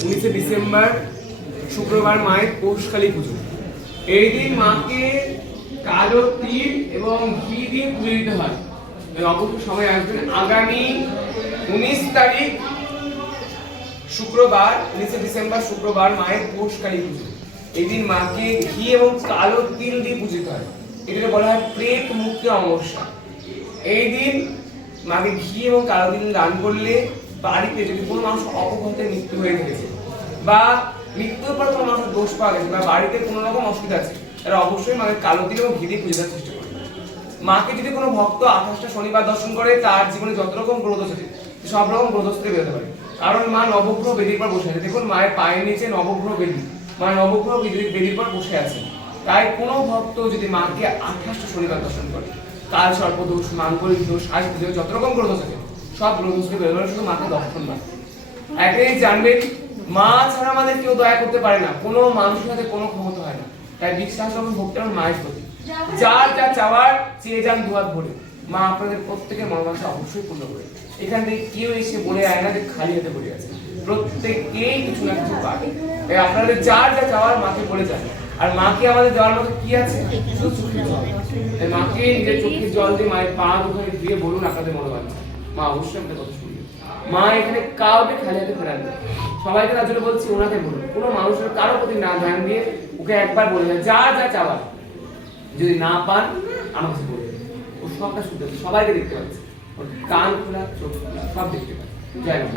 19 December শুক্রবার মায়ের পৌষকালী পুজো। এই দিন মাকে কালো তিল এবং ঘি দিয়ে পুজো দিতে হয়। অবশ্যই সময় আসবেন আগামী 19 তারিখ শুক্রবার 19 ডিসেম্বর শুক্রবার মায়ের পৌষকালী পুজো। এই দিন মাকে ঘি এবং কালো তিল দিয়ে পূজিত হয়। এটাকে বলা হয় প্রেত মুক্তি অমাবস্যা। এই দিন মাকে ঘি এবং কালো তিল দান করলে বাড়িতে যদি কোনো মানুষ অপঘাতে মৃত্যু হয়ে গেছে বা মৃত্যুর পর কোনো মানুষের দোষ পাওয়া গেছে বা বাড়িতে কোনো রকম অসুবিধা আছে, তারা অবশ্যই মাকে কালো তিল এবং ঘি দিয়ে পুজো দেওয়ার চেষ্টা করে। মাকে যদি কোনো ভক্ত 28টা শনিবার দর্শন করে, তার জীবনে যত রকম গ্রহ দোষ আছে সব রকম গ্রহ দোষ থেকে বেরোতে পারে। কারণ মা নবগ্রহ বেদির পর বসে আছে। দেখুন মায়ের পায়ের নিচে নবগ্রহ বেদি, মা নবগ্রহ বেদির পর বসে আছে। তাই কোনো ভক্ত যদি মাকে 28টা শনিবার দর্শন করে, কাল সর্পদোষ, মাঙ্গলিক দোষ, আজ যত রকম গ্রহ দোষ আছে সব গ্রহ দোষ থেকে বেরোবে, শুধু মাকে দর্শন না। একটাই জানবেন, মা ছাড়া আমাদের কেউ দয়া করতে পারে না, কোনো মানুষের সাথে কোনো ক্ষমতা হয় না। তাই বিশ্বাস এবং ভক্তি আমার মায়ের প্রতি, যার যা চাওয়ার চেয়ে যান দুহাত ভরে। মা আপনাদের প্রত্যেকের মনোবাঞ্ছা অবশ্যই পূর্ণ করে। এখান থেকে কেউ এসে বলে আয় না যে খালি হাতে পড়ে আছে, প্রত্যেকেই কিছু না কিছু পাবে। তাই আপনাদের যার যা চাওয়ার মাকে বলে যান। আর মাকে আমাদের দেওয়ার মতো কি আছে? শুধু চোখের জল। তাই মাকে নিজের চোখের জল দিয়ে মায়ের পা দুখানে ধুয়ে বলুন আপনাদের মনোবাঞ্ছা, মা অবশ্যই আপনাদের কথা শুনবে। মা এখানে কাউকে খালি হাতে ফেরান না। সবাইকে তার জন্য বলছি, ওনাকে বলুন। কোনো মানুষের কারো প্রতি না ধ্যান দিয়ে ওকে একবার বলে দেন যা যা চাওয়ার। যদি না পান আমার কাছে বলবেন, ও সবটা শুনতে সবাইকে দেখতে পাচ্ছে, ওর কান খোলা, চোখ খোলা, সব দেখতে পাচ্ছে। জয় মা।